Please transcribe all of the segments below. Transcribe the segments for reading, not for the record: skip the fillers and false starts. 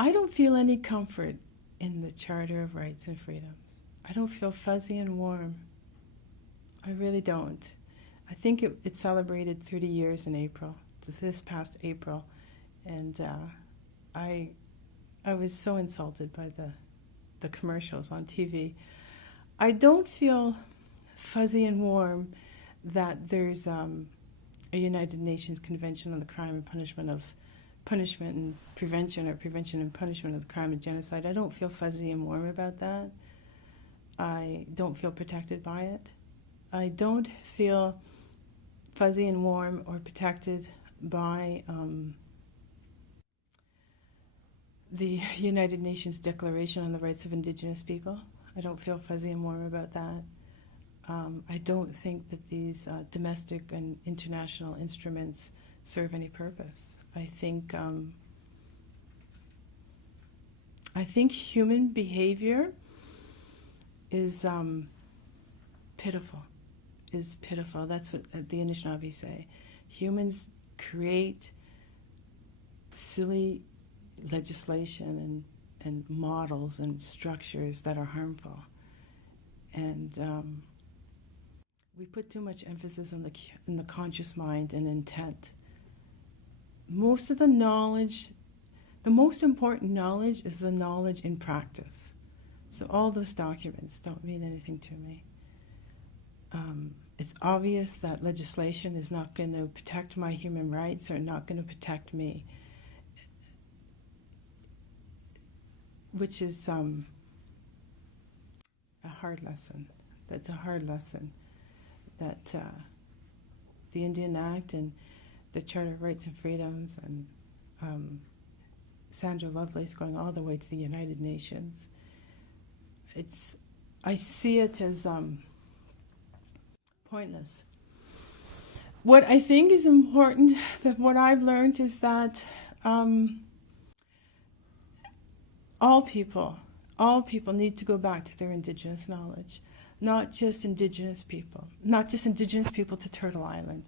I don't feel any comfort in the Charter of Rights and Freedoms. I don't feel fuzzy and warm. I really don't. I think it celebrated 30 years in April, this past April, and I was so insulted by the commercials on TV. I don't feel fuzzy and warm that there's a United Nations Convention on the Crime and Punishment and Prevention, or Prevention and Punishment of the Crime of Genocide. I don't feel fuzzy and warm about that. I don't feel protected by it. I don't feel fuzzy and warm or protected by the United Nations Declaration on the Rights of Indigenous People. I don't feel fuzzy and warm about that. I don't think that these domestic and international instruments serve any purpose. I think human behavior is pitiful. That's what the Anishinaabe say. Humans create silly legislation and models and structures that are harmful. And we put too much emphasis on the conscious mind and intent. Most of the knowledge, the most important knowledge is the knowledge in practice. So all those documents don't mean anything to me. It's obvious that legislation is not going to protect my human rights or not going to protect me, which is a hard lesson. That's a hard lesson, that the Indian Act and the Charter of Rights and Freedoms and Sandra Lovelace going all the way to the United Nations. I see it as pointless. What I think is important, that what I've learned is that all people need to go back to their Indigenous knowledge, not just Indigenous people to Turtle Island.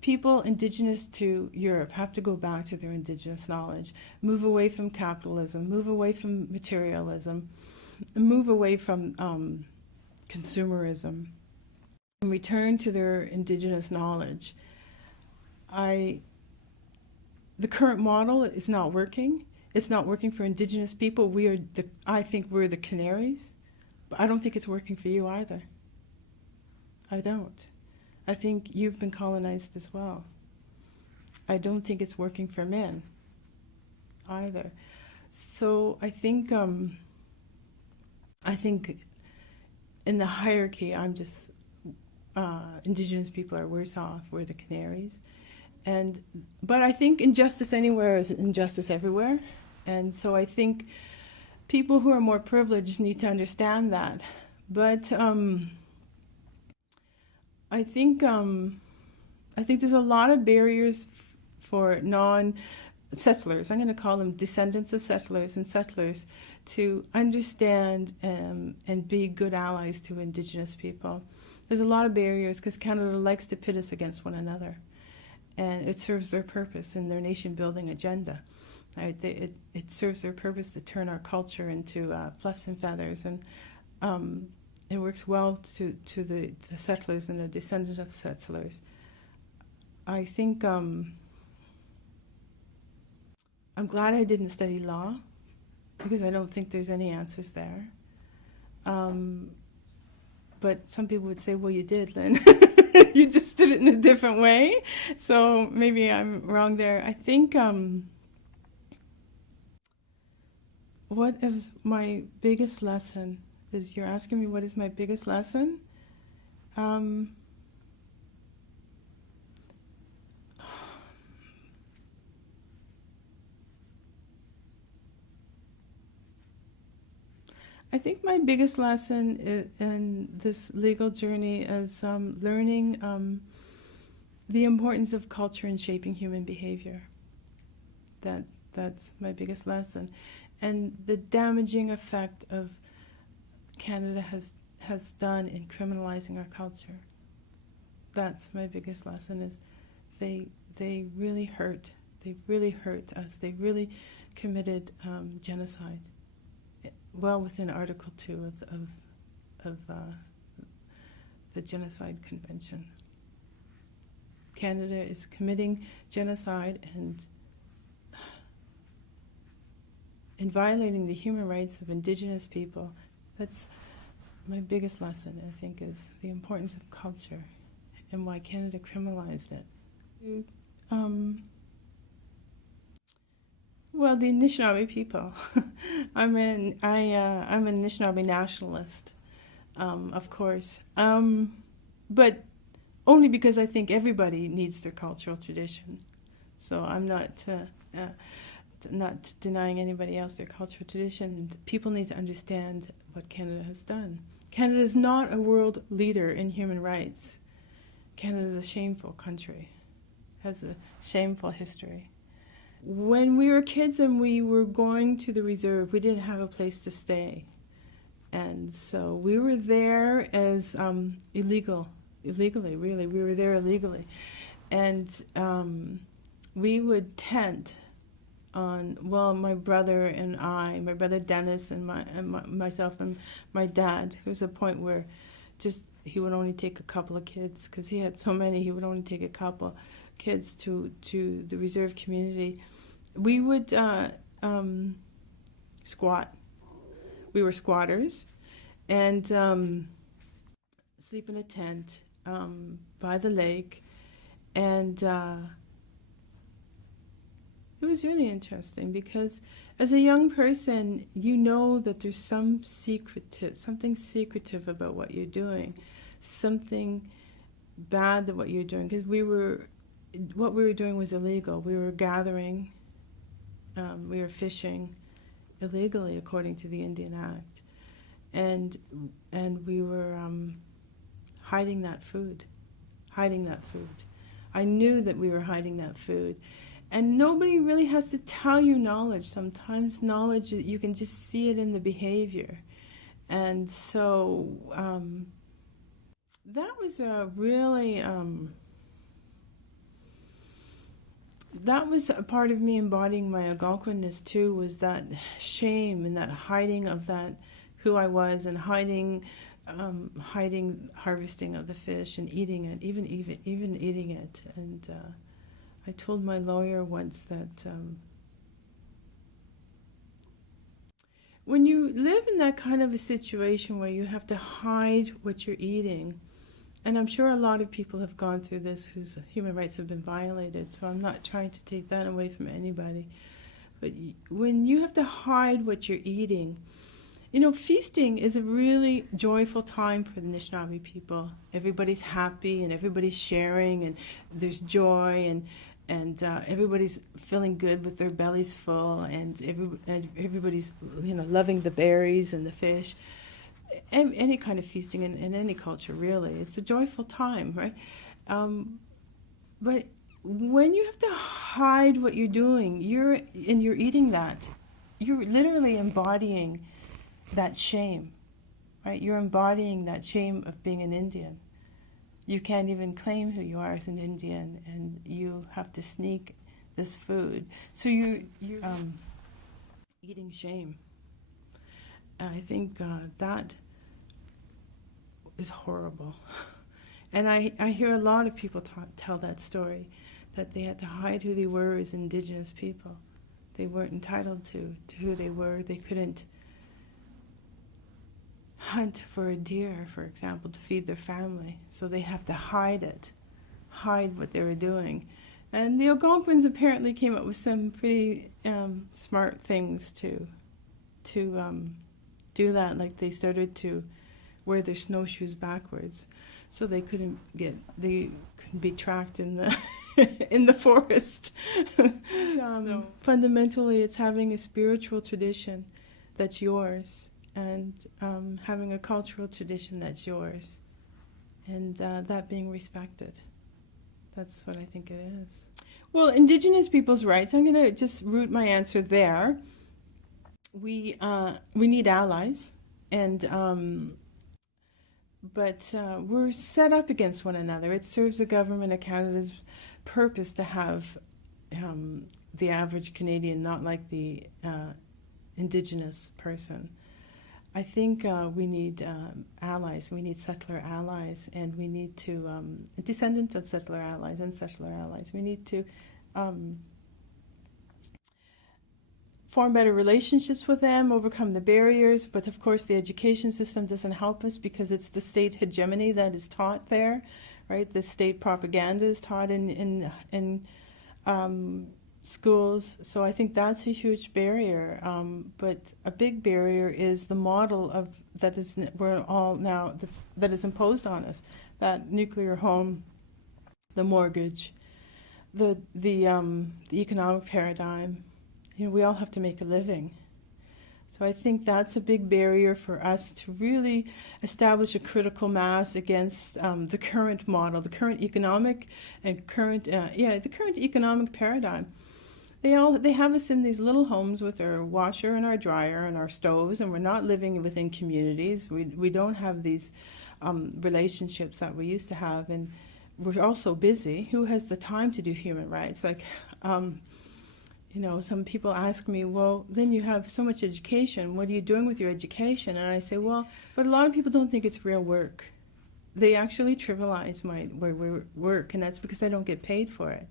People Indigenous to Europe have to go back to their Indigenous knowledge, move away from capitalism, move away from materialism, move away from consumerism, and return to their Indigenous knowledge. The current model is not working. It's not working for Indigenous people. I think we're the canaries, but I don't think it's working for you either. I don't. I think you've been colonized as well. I don't think it's working for men either. So I think in the hierarchy, I'm just Indigenous people are worse off. We're the canaries, but I think injustice anywhere is injustice everywhere, and so I think people who are more privileged need to understand that. But I think there's a lot of barriers for non-settlers. I'm going to call them descendants of settlers and settlers to understand and be good allies to Indigenous people. There's a lot of barriers because Canada likes to pit us against one another, and it serves their purpose in their nation-building agenda. Right? It serves their purpose to turn our culture into fluffs and feathers, and it works well to the settlers and the descendants of settlers. I think I'm glad I didn't study law, because I don't think there's any answers there. But some people would say, well, you did, Lynn. You just did it in a different way. So maybe I'm wrong there. I think what is my biggest lesson is, you're asking me what is my biggest lesson? I think my biggest lesson in this legal journey is learning the importance of culture in shaping human behavior. That's my biggest lesson. And the damaging effect of Canada has done in criminalizing our culture. That's my biggest lesson, is they really hurt. They really hurt us. They really committed genocide, well within Article 2 of the Genocide Convention. Canada is committing genocide and violating the human rights of Indigenous people. That's my biggest lesson, I think, is the importance of culture and why Canada criminalized it. Well, the Anishinaabe people. I'm an Anishinaabe nationalist, of course, but only because I think everybody needs their cultural tradition. So I'm not denying anybody else their cultural tradition. People need to understand what Canada has done. Canada is not a world leader in human rights. Canada is a shameful country, has a shameful history. When we were kids and we were going to the reserve, we didn't have a place to stay. And so we were there as illegally, really. We were there illegally. And we would tent on, well, my brother Dennis and myself and my dad. There was a point where just he would only take a couple of kids because he had so many. He would only take a couple kids to the reserve community. We would squat. We were squatters and sleep in a tent by the lake, and it was really interesting because as a young person, you know that there's something secretive about what you're doing, something bad that what you're doing, because what we were doing was illegal. We were gathering, we were fishing illegally according to the Indian Act, and we were hiding that food. I knew that we were hiding that food. And nobody really has to tell you knowledge. Sometimes knowledge, you can just see it in the behavior. And so that was a really, that was a part of me embodying my Algonquinness too, was that shame and that hiding of that, who I was, and hiding harvesting of the fish and eating it, even eating it. And I told my lawyer once that when you live in that kind of a situation where you have to hide what you're eating, and I'm sure a lot of people have gone through this whose human rights have been violated, so I'm not trying to take that away from anybody, but when you have to hide what you're eating, you know, feasting is a really joyful time for the Anishinaabe people. Everybody's happy and everybody's sharing and there's joy and everybody's feeling good with their bellies full and everybody's, you know, loving the berries and the fish. Any kind of feasting in any culture, really. It's a joyful time, right? But when you have to hide what you're doing, you're eating that, you're literally embodying that shame, right? You're embodying that shame of being an Indian. You can't even claim who you are as an Indian, and you have to sneak this food. So you're eating shame. And I think that is horrible. And I hear a lot of people tell that story, that they had to hide who they were as Indigenous people. They weren't entitled to who they were. They couldn't hunt for a deer, for example, to feed their family. So they have to hide it, hide what they were doing. And the Algonquins apparently came up with some pretty smart things to do that. Like they started to wear their snowshoes backwards, so they couldn't be tracked in the in the forest. So fundamentally, it's having a spiritual tradition that's yours, and having a cultural tradition that's yours, and that being respected. That's what I think it is. Well, Indigenous people's rights, I'm going to just root my answer there. We need allies, and but we're set up against one another. It serves the government of Canada's purpose to have the average Canadian, not like the Indigenous person. I think we need allies. We need settler allies, and we need to descendants of settler allies and settler allies. We need to form better relationships with them, overcome the barriers. But of course, the education system doesn't help us because it's the state hegemony that is taught there, right? The state propaganda is taught in schools. So I think that's a huge barrier. But a big barrier is the model of that is we're all now that is imposed on us. That nuclear home, the mortgage, the economic paradigm. You know, we all have to make a living. So I think that's a big barrier for us to really establish a critical mass against the current model, the current economic and the current economic paradigm. They have us in these little homes with our washer and our dryer and our stoves, and we're not living within communities. We don't have these relationships that we used to have, and we're all so busy. Who has the time to do human rights? Like. You know, some people ask me, well, then you have so much education. What are you doing with your education? And I say, well, but a lot of people don't think it's real work. They actually trivialize my work, and that's because I don't get paid for it.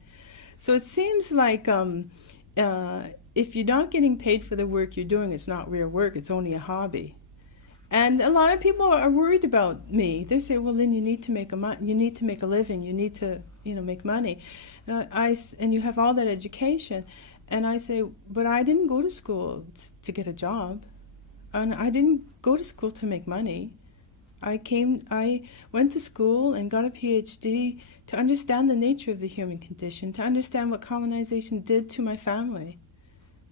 So it seems like if you're not getting paid for the work you're doing, it's not real work. It's only a hobby. And a lot of people are worried about me. They say, well, Lynn, you need to make a living. You need to, make money. And you have all that education. And I say, but I didn't go to school to get a job. And I didn't go to school to make money. I went to school and got a PhD to understand the nature of the human condition, to understand what colonization did to my family.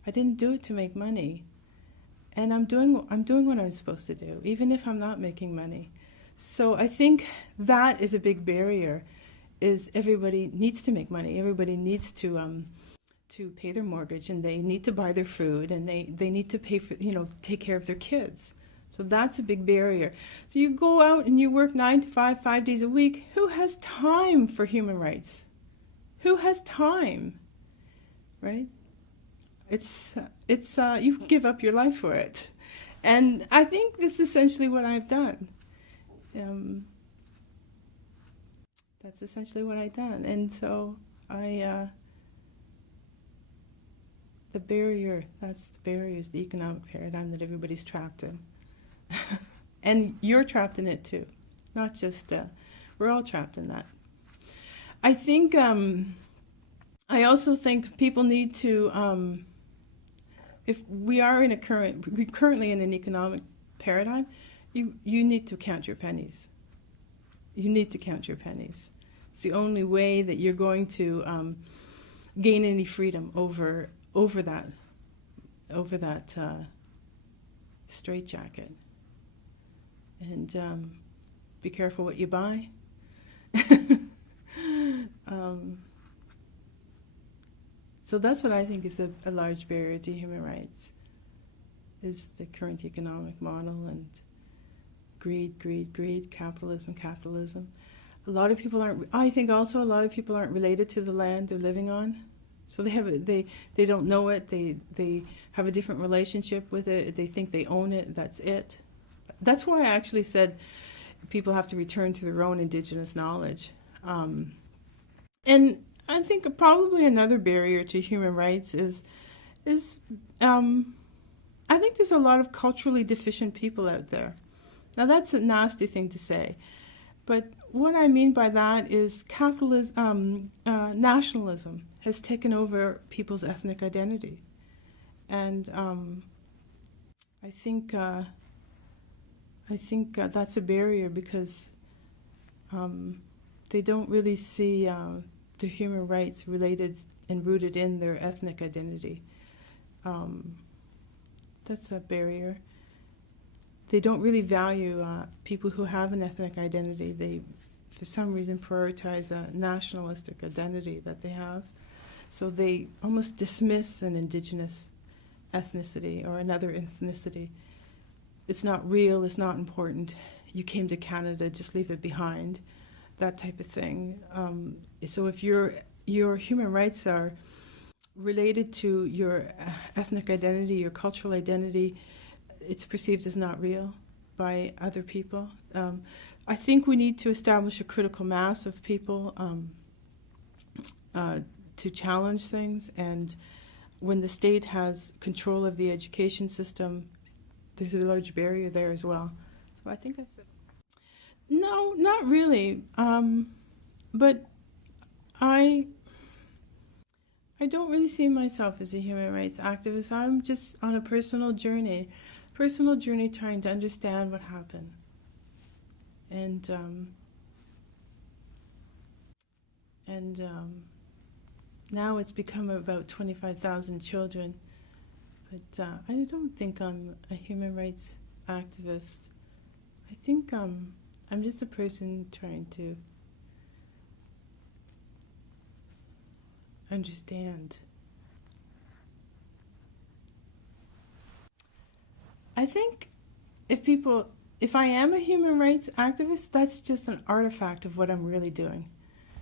I didn't do it to make money. And I'm doing what I'm supposed to do, even if I'm not making money. So I think that is a big barrier, is everybody needs to make money. Everybody needs to pay their mortgage, and they need to buy their food, and they need to pay for, take care of their kids. So that's a big barrier. So you go out and you work 9 to 5, 5 days a week. Who has time for human rights? Who has time, right? It's you give up your life for it. And I think that's essentially what I've done. That's essentially what I've done. And so the barrier is the economic paradigm that everybody's trapped in. And you're trapped in it too. Not just, we're all trapped in that. I think, I also think people need to, if we are currently in an economic paradigm, you need to count your pennies. You need to count your pennies. It's the only way that you're going to gain any freedom over that straitjacket. And be careful what you buy. So that's what I think is a large barrier to human rights, is the current economic model and greed, capitalism. A lot of people aren't related to the land they're living on. So they don't know it, they have a different relationship with it, they think they own it, that's it. That's why I actually said people have to return to their own Indigenous knowledge. And I think probably another barrier to human rights is I think there's a lot of culturally deficient people out there. Now that's a nasty thing to say, but what I mean by that is nationalism has taken over people's ethnic identity. And I think that's a barrier because they don't really see the human rights related and rooted in their ethnic identity. That's a barrier. They don't really value people who have an ethnic identity. They, for some reason, prioritize a nationalistic identity that they have. So they almost dismiss an Indigenous ethnicity or another ethnicity. It's not real, it's not important. You came to Canada, just leave it behind, that type of thing. So if your human rights are related to your ethnic identity, your cultural identity, it's perceived as not real by other people. I think we need to establish a critical mass of people to challenge things, and when the state has control of the education system, there's a large barrier there as well. So I think that's it. No, not really. But I don't really see myself as a human rights activist. I'm just on a personal journey trying to understand what happened. And now it's become about 25,000 children. But I don't think I'm a human rights activist. I think I'm just a person trying to understand. I think if I am a human rights activist, that's just an artifact of what I'm really doing,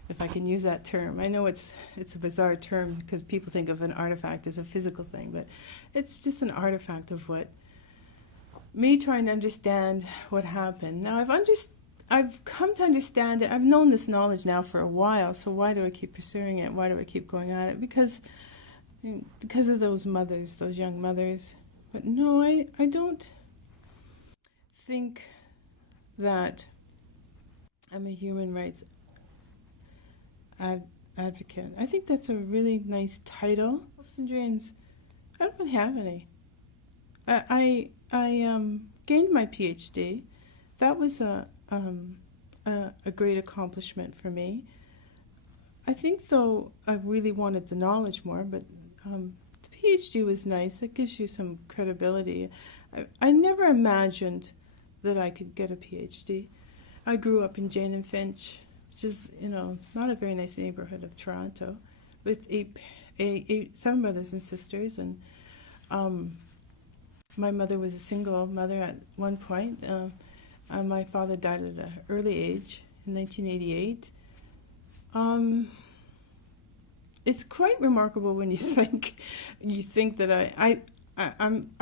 if I can use that term. I know it's a bizarre term because people think of an artifact as a physical thing, but it's just an artifact of what me trying to understand what happened. Now I've come to understand it. I've known this knowledge now for a while, so why do I keep pursuing it? Why do I keep going at it? Because of those mothers, those young mothers. But no, I don't think that I'm a human rights advocate. I think that's a really nice title. Hopes and dreams. I don't really have any. I gained my PhD. That was a great accomplishment for me. I think, though, I really wanted the knowledge more, but the PhD was nice. It gives you some credibility. I never imagined that I could get a PhD. I grew up in Jane and Finch, which is, not a very nice neighborhood of Toronto, with seven brothers and sisters, and my mother was a single mother at one point. My father died at an early age in 1988. It's quite remarkable when you think that I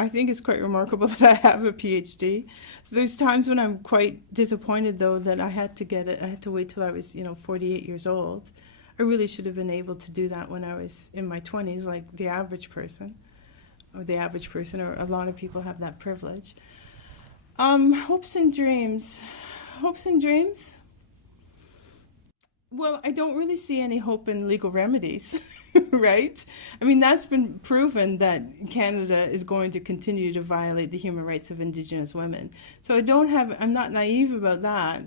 think it's quite remarkable that I have a PhD. So there's times when I'm quite disappointed, though, that I had to get it. I had to wait till I was 48 years old. I really should have been able to do that when I was in my 20s, like the average person, or a lot of people have that privilege. Hopes and dreams. Well, I don't really see any hope in legal remedies, right? I mean, that's been proven that Canada is going to continue to violate the human rights of Indigenous women. So I'm not naive about that.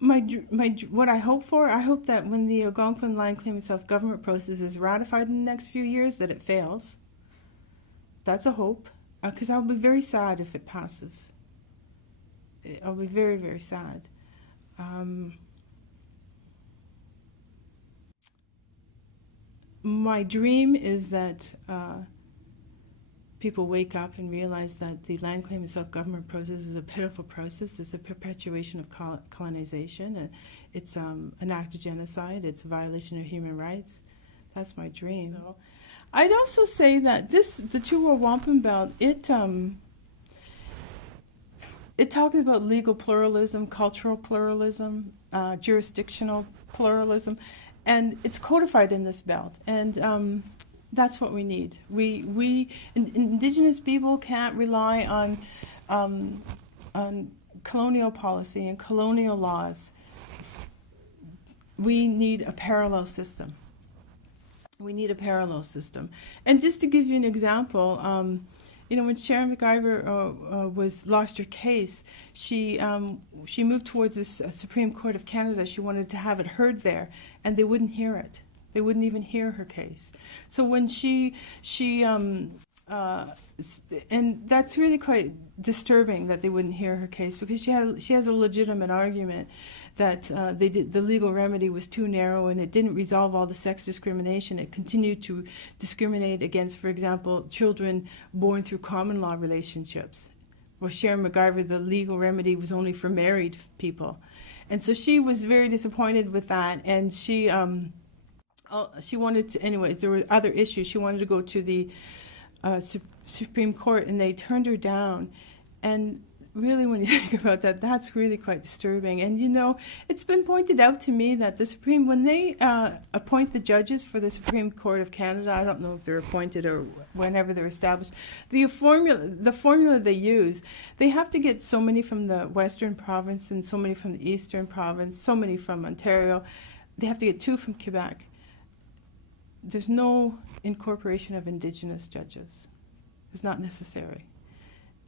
What I hope for, I hope that when the Algonquin land claim of self-government process is ratified in the next few years, that it fails. That's a hope, because I'll be very sad if it passes. I'll be very, very sad. My dream is that people wake up and realize that the land claim and self-government process is a pitiful process. It's a perpetuation of colonization. It's an act of genocide. It's a violation of human rights. That's my dream. So, I'd also say that the Two-World Wampum Belt, it talks about legal pluralism, cultural pluralism, jurisdictional pluralism, and it's codified in this belt. And that's what we need. Indigenous people can't rely on colonial policy and colonial laws. We need a parallel system. And just to give you an example, when Sharon McIver lost her case, she moved towards the Supreme Court of Canada. She wanted to have it heard there, and they wouldn't hear it. They wouldn't even hear her case. So when and that's really quite disturbing that they wouldn't hear her case, because she has a legitimate argument that the legal remedy was too narrow and it didn't resolve all the sex discrimination. It continued to discriminate against, for example, children born through common law relationships. Where Sharon McIver, the legal remedy was only for married people. And so she was very disappointed with that, and she wanted to, anyways, there were other issues. She wanted to go to the Supreme Court, and they turned her down. And really, when you think about that, that's really quite disturbing. And, you know, it's been pointed out to me that the Supreme, when they appoint the judges for the Supreme Court of Canada, I don't know if they're appointed or whenever they're established, the formula they use, they have to get so many from the Western province and so many from the Eastern province, so many from Ontario. They have to get 2 from Quebec. There's no incorporation of Indigenous judges. It's not necessary.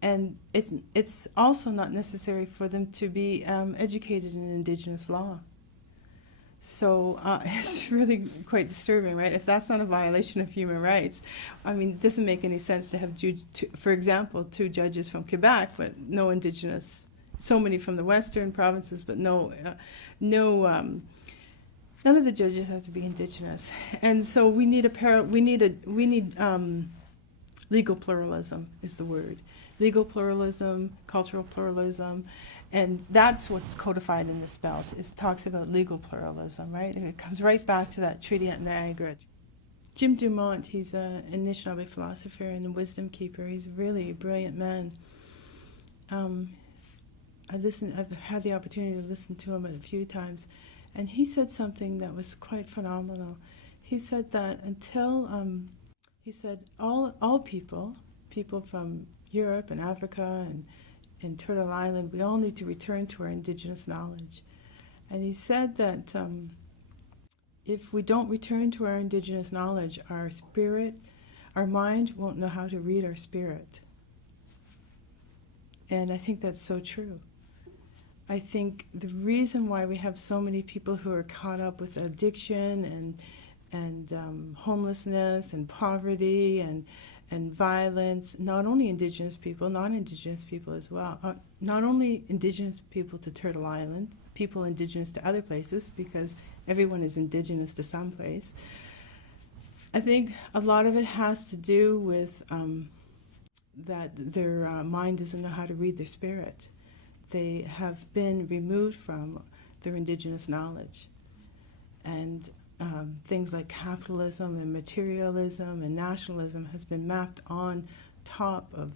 And it's also not necessary for them to be educated in Indigenous law. So it's really quite disturbing, right? If that's not a violation of human rights, I mean, it doesn't make any sense to have, for example, 2 judges from Quebec, but no Indigenous, so many from the Western provinces, but none of the judges have to be Indigenous. And so we need legal pluralism is the word. Legal pluralism, cultural pluralism, and that's what's codified in this belt. It talks about legal pluralism, right? And it comes right back to that treaty at Niagara. Jim Dumont, he's an Anishinaabe philosopher and a wisdom keeper. He's really a brilliant man. I've had the opportunity to listen to him a few times, and he said something that was quite phenomenal. He said that all people from Europe and Africa and Turtle Island, we all need to return to our Indigenous knowledge. And he said that if we don't return to our Indigenous knowledge, our mind won't know how to read our spirit. And I think that's so true. I think the reason why we have so many people who are caught up with addiction and homelessness and poverty and violence, not only Indigenous people, non-Indigenous people as well, not only Indigenous people to Turtle Island, people Indigenous to other places, because everyone is Indigenous to some place. I think a lot of it has to do with that their mind doesn't know how to read their spirit. They have been removed from their Indigenous knowledge. And things like capitalism and materialism and nationalism has been mapped on top of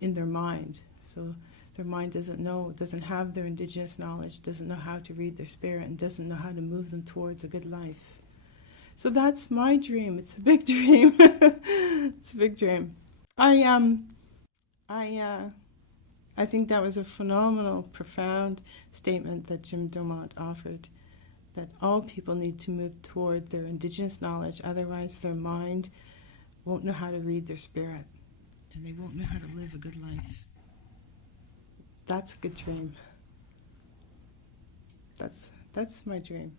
in their mind. So their mind doesn't have their Indigenous knowledge, doesn't know how to read their spirit, and doesn't know how to move them towards a good life. So that's my dream. It's a big dream. It's a big dream. I think that was a phenomenal, profound statement that Jim Dumont offered, that all people need to move toward their Indigenous knowledge, otherwise their mind won't know how to read their spirit, and they won't know how to live a good life. That's a good dream. That's my dream.